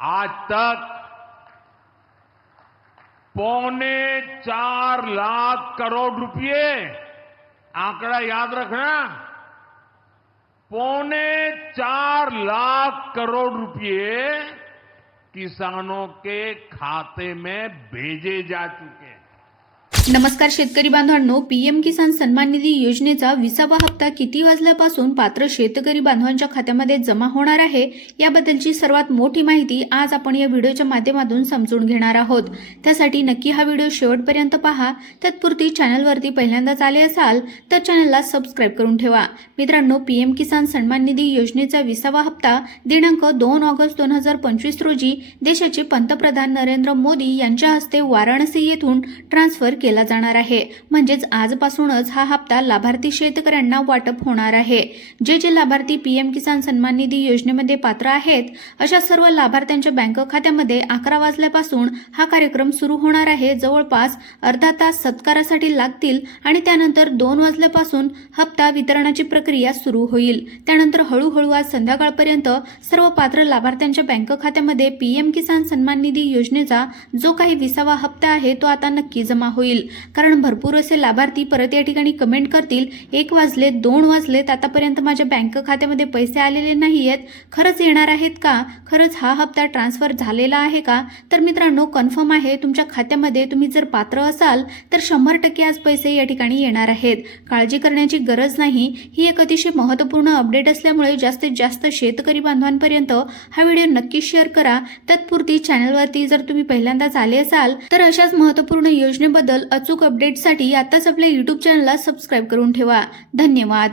आज तक 4.25 करोड़ रुपए, आंकड़ा याद रखना, 4.25 करोड़ रुपए किसानों के खाते में भेजे जा चुके हैं। नमस्कार शेतकरी बांधवांनो, पीएम किसान सन्मान निधी योजनेचा 20वा हप्ता किती वाजल्यापासून पात्र शेतकरी बांधवांच्या खात्यामध्ये जमा होणार आहे याबद्दलची सर्वात मोठी माहिती आज आपण या व्हिडिओच्या माध्यमातून समजून घेणार आहोत। त्यासाठी नक्की हा व्हिडिओ शेवटपर्यंत पहा। तत्पूर्वी चॅनलवरती पहिल्यांदाच आले असाल तर चॅनलला सबस्क्राइब करून ठेवा। मित्रांनो, पीएम किसान सन्मान निधी योजनेचा 20वा हप्ता दिनांक 2 ऑगस्ट 2025 रोजी देशाचे पंतप्रधान नरेंद्र मोदी यांच्या हस्ते वाराणसी येथून ट्रान्सफर केला जाणार आहे। म्हणजेच आजपासूनच हा हप्ता लाभार्थी शेतकऱ्यांना वाटप होणार आहे। जे लाभार्थी पीएम किसान सन्मान निधी योजनेमध्ये पात्र आहेत अशा सर्व लाभार्थ्यांच्या बँक खात्यामध्ये 11 वाजल्यापासून हा कार्यक्रम सुरू होणार आहे। जवळपास अर्धा तास सत्कारासाठी लागतील आणि त्यानंतर 2 वाजल्यापासून हप्ता वितरणाची प्रक्रिया सुरू होईल। त्यानंतर हळूहळू आज संध्याकाळपर्यंत सर्व पात्र लाभार्थ्यांच्या बँक खात्यामध्ये पीएम किसान सन्मान निधी योजनेचा जो काही 20वा हप्ता आहे तो आता नक्की जमा होईल। कारण भरपूर असे लाभार्थी परत या ठिकाणी कमेंट करतील, 1 वाजले 2 वाजलेत, आतापर्यंत माझ्या बँक खात्यामध्ये पैसे आलेले नाहीयेत, खरंच येणार आहेत का, खरंच हा हप्ता ट्रान्सफर झालेला आहे का? तर मित्रांनो, कन्फर्म आहे, तुमच्या खात्यामध्ये तुम्ही जर पात्र असाल तर 100% आज पैसे या ठिकाणी येणार आहेत। काळजी करण्याची गरज नाही। ही एक अतिशय महत्त्वपूर्ण अपडेट असल्यामुळे जास्तीत जास्त शेतकरी बांधवांपर्यंत हा व्हिडिओ नक्की शेअर करा। तत्पूर्वी चॅनलवरती जर तुम्ही पहिल्यांदाच आले असाल तर अशाच महत्त्वपूर्ण योजनेबद्दल अचूक अपडेटसाठी आताच आपल्या YouTube चॅनलला सबस्क्राइब करून ठेवा। धन्यवाद।